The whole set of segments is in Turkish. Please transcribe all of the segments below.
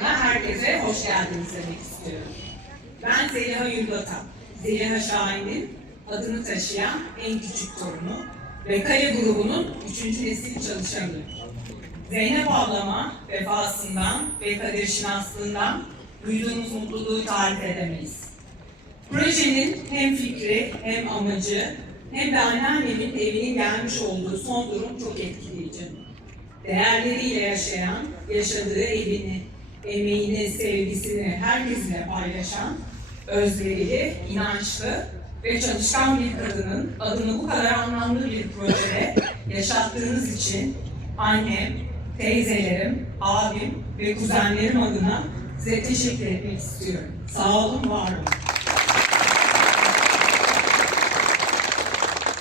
Herkese hoş geldiniz demek istiyorum. Ben Zeliha Yurdatam. Zeliha Şahin'in adını taşıyan en küçük torunu ve Kale grubunun üçüncü nesil çalışanıyım. Zeynep ablama vefasından ve kadir şinaslığından duyduğumuz mutluluğu tarif edemeyiz. Projenin hem fikri hem amacı hem de anneannemin evinin gelmiş olduğu son durum çok etkileyici. Değerleriyle yaşayan, yaşadığı evini, emeğini, sevgisini herkesle paylaşan, özverili, inançlı ve çalışkan bir kadının adını bu kadar anlamlı bir projede yaşattığınız için annem, teyzelerim, abim ve kuzenlerim adına size teşekkür etmek istiyorum. Sağ olun, var olun.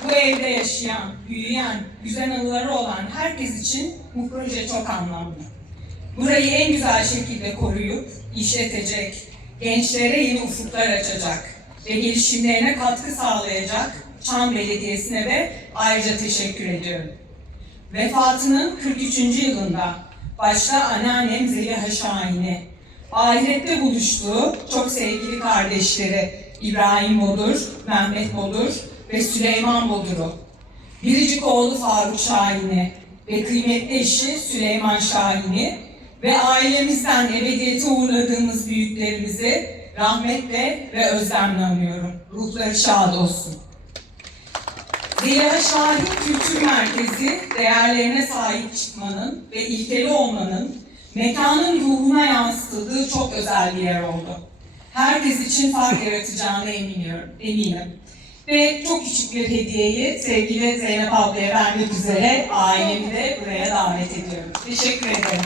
Bu evde yaşayan, büyüyen, güzel anıları olan herkes için bu proje çok anlamlı. Burayı en güzel şekilde koruyup işletecek, gençlere yeni ufuklar açacak ve gelişimlerine katkı sağlayacak Çam Belediyesi'ne de ayrıca teşekkür ediyorum. Vefatının 43. yılında başta anneannem Zeliha Şahin'i, ahirette buluştuğu çok sevgili kardeşleri İbrahim Bodur, Mehmet Bodur ve Süleyman Bodur'u, biricik oğlu Faruk Şahin'i ve kıymetli eşi Süleyman Şahin'i ve ailemizden ebediyete uğurladığımız büyüklerimizi rahmetle ve özlemle anıyorum. Ruhları şad olsun. Zeliha Şahin Kültür Merkezi değerlerine sahip çıkmanın ve ilkeli olmanın mekanın ruhuna yansıtıldığı çok özel bir yer oldu. Herkes için fark yaratacağını eminim. eminim. Ve çok küçük bir hediyeyi sevgili Zeynep ablaya vermek üzere ailemi de buraya davet ediyorum. Teşekkür ederim.